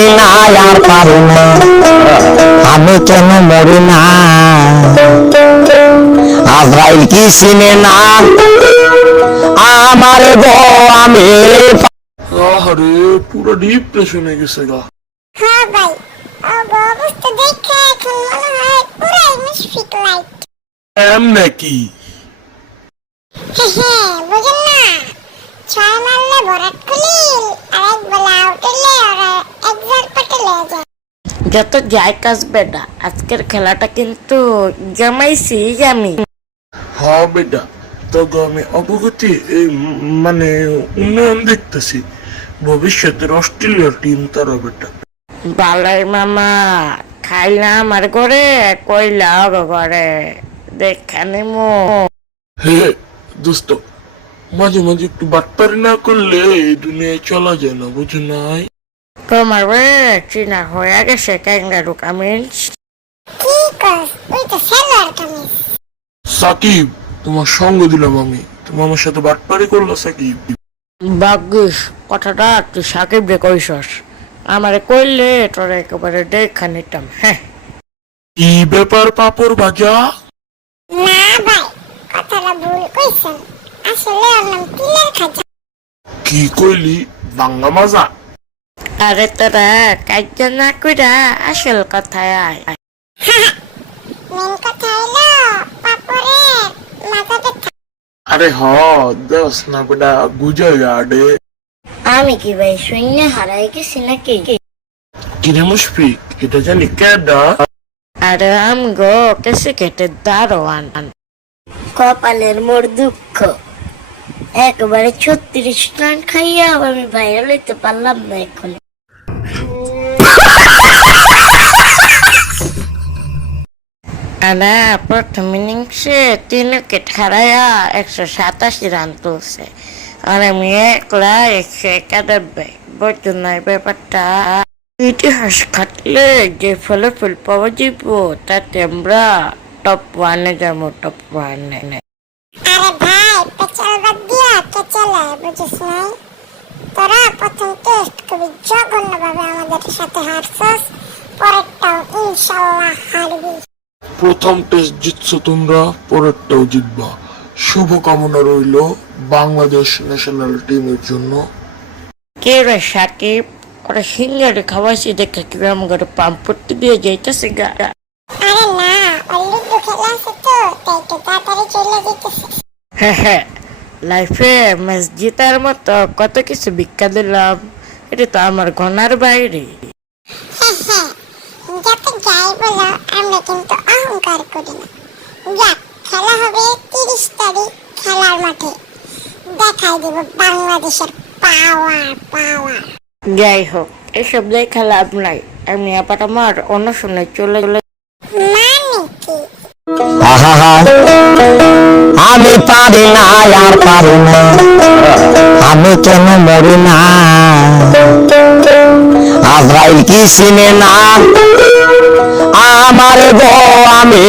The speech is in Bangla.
পারি না আর পারি না, আমি কেন মরি না? আজরাইল কি চিনে না আমার গো? আমি আরে পুরো ডিপ্রেশনে গেছে গা। হ্যাঁ ভাই, অবস্থা দেখে এখন মনে হয় পুরাই মুশফিক লাইট। নাকি বুঝেন না, 6 মারলে ভরাট কুলিল, আর এক বেলা আউট হলে ওরা একজার পেটে লয়ে যায়। যত যাই কাজ বেটা, আজকের খেলাটা কিন্তু জমাইছি আমি। হ্যাঁ বেটা, তবে আমি অগ্রগতি মানে উন্নয়ন দেখতেছি। ভবিষ্যতের অস্ট্রেলিয়ার টিম তারা বেটা। বালাই মামা খাইলা আমার ঘরে, কইলা ঘরে দেখা নেমো। হে দোস্ত, মাঝে মাঝে একটু বাটপারি না করলে এই দুনিয়ায় চলা যায় না, বুঝো নাই? তোমার চিনা হয়ে গেছে ক্যাঙ্গারু কামিজ। কি কস, ওই তো সেলার কামিজ। সাকিব, তোমার সঙ্গ দিলাম আমি, তুমি আমার সাথে বাটপারি করলো সাকিব। ভাগ্যিস কথাটা তুই সাকিব রে কইসস, আমারে কইলে তোর একেবারে দেখা নিতাম। হ্যাঁ, কি ব্যাপার পাপড় ভাজা? না ভাই, কথাটা ভুল কইছেন, আসলে ওর নাম তিলের খাজা। কি কইলি? বাংলা মাজা? আরে তোরা কাজ না কইরা আসল কথায় আয়। মেন কথা হইলো পাপড়ের মাথা ব্যথা। আরে হ দোস না বেটা, গুজা গাডে। আমি কি ভাই শূন্য হারাই গেছি নাকি? কিরে মুশফিক, এটা জানি কেডা? আরে আম গো কেসে কেটে দারোয়ান, কপালের মোর দুঃখ। একবারে 36 রান খাইয়া আমি ভাইরাল হইতে পারলাম না এখন। আরে প্রথম ইনিংসে 3 উইকেট হারাইয়া 187 রান তুলছে, আর আমি একলা 191। বুঝছো না ব্যাপারটা? ইতিহাস খাটলে যে ফলাফল পাওয়া যাব, তাতে আমরা টপ 1-এ যাবো, টপ 1-এ। আরে ভাই, পেছাল বাদ দিয়া কেচালে, বুঝিস নাই? তোরা প্রথম টেস্ট খুবই জঘন্যভাবে আমাদের সাথে হারছস, পরেরটাও ইনশাল্লাহ হারবি। প্রথম টেস্ট জিতছো তোমরা, পরেরটাও জিতবা। শুভকামনা রইল বাংলাদেশ ন্যাশনাল টিমের জন্য। কে রে সাকিব, ওরা সিঙ্গারে খাওয়াইছি দেখে কি আমাকে পাম্প করতে দিয়ে যাইতেছে গা। আরে না, ওর লুডু খেলা আছে তো, তাই তো তাড়াতাড়ি চলে যেতেছে। হ্যাঁ, লাইফে ম্যাচ জেতার মতো কত কিছু ভিক্ষা দিলাম, এটা তো আমার গনার বাইরে। যাতে যাই বলো, আমরা কিন্তু অহংকার করি না। যাক, খেলা হবে 30 তারিখ খেলার মাঠে, দেখাই দেব বাংলাদেশের পাওয়ার। যাই হোক, এসব দেখা লাভ নাই, আমি আবার আমার অন্বেষণে চলে গেলে। মানে কি? আহা, আমি পারি না আর পারি না, আমি কেন মরি না? আজরাইল কি চিনে না আমার গো? আমি